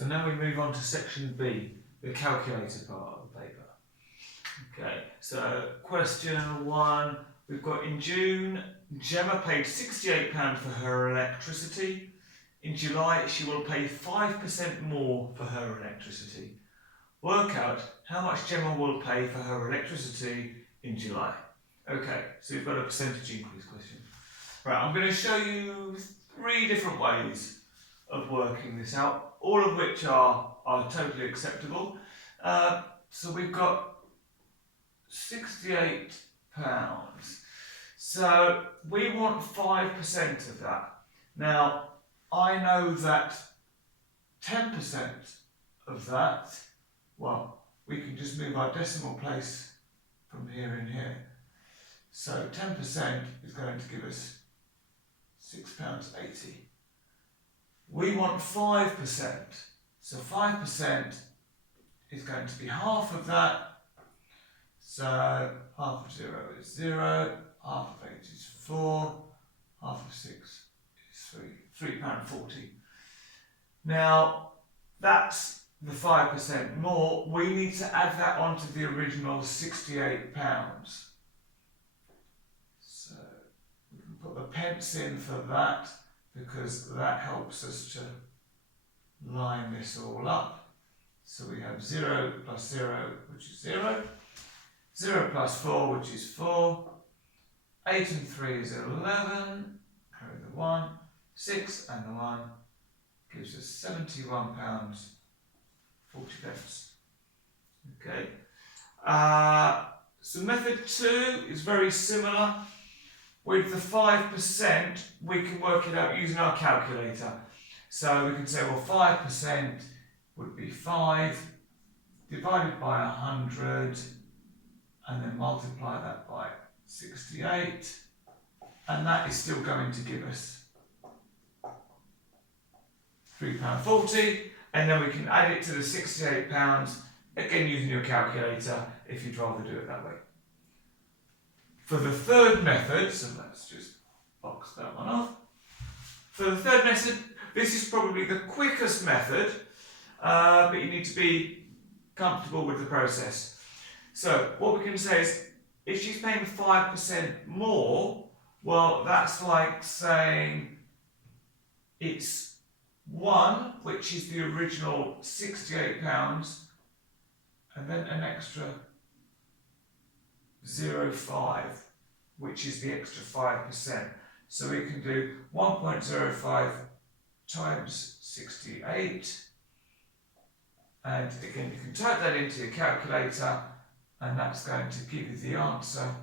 So now we move on to section B, the calculator part of the paper. Okay, so question 1, we've got in June, Gemma paid £68 for her electricity. In July, she will pay 5% more for her electricity. Work out how much Gemma will pay for her electricity in July. Okay, so we've got a percentage increase question. Right, I'm going to show you 3 different ways of working this out, all of which are totally acceptable. So we've got £68. So we want 5% of that. Now, I know that 10% of that, well, we can just move our decimal place from here and here. So 10% is going to give us £6.80. We want 5%. So 5% is going to be half of that. So half of 0 is 0, half of 8 is 4, half of 6 is £3.40. Now, that's the 5% more. We need to add that onto the original £68. So we can put the pence in for that, because that helps us to line this all up. So we have 0 plus 0, which is 0. 0 plus 4, which is 4. 8 and 3 is 11. Carry the 1. 6 and the 1 gives us £71.40. Okay. So method 2 is very similar. With the 5%, we can work it out using our calculator. So we can say, well, 5% would be 5 divided by 100, and then multiply that by 68, and that is still going to give us £3.40, and then we can add it to the £68, again using your calculator if you'd rather do it that way. For the third method, so let's just box that one off. For the third method, this is probably the quickest method, but you need to be comfortable with the process. So what we can say is, if she's paying 5% more, well, that's like saying it's 1, which is the original £68, and then an extra 0.5, which is the extra 5%. So we can do 1.05 times 68, and again you can type that into your calculator, and that's going to give you the answer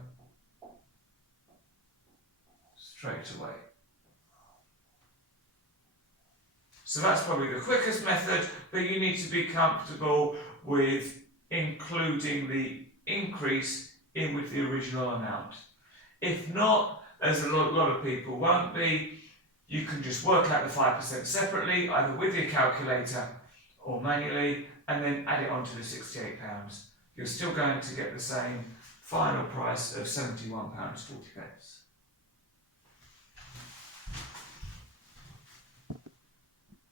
straight away. So that's probably the quickest method, but you need to be comfortable with including the increase in with the original amount. If not, as a lot of people won't be, you can just work out the 5% separately, either with your calculator or manually, and then add it onto the £68. You're still going to get the same final price of £71.40.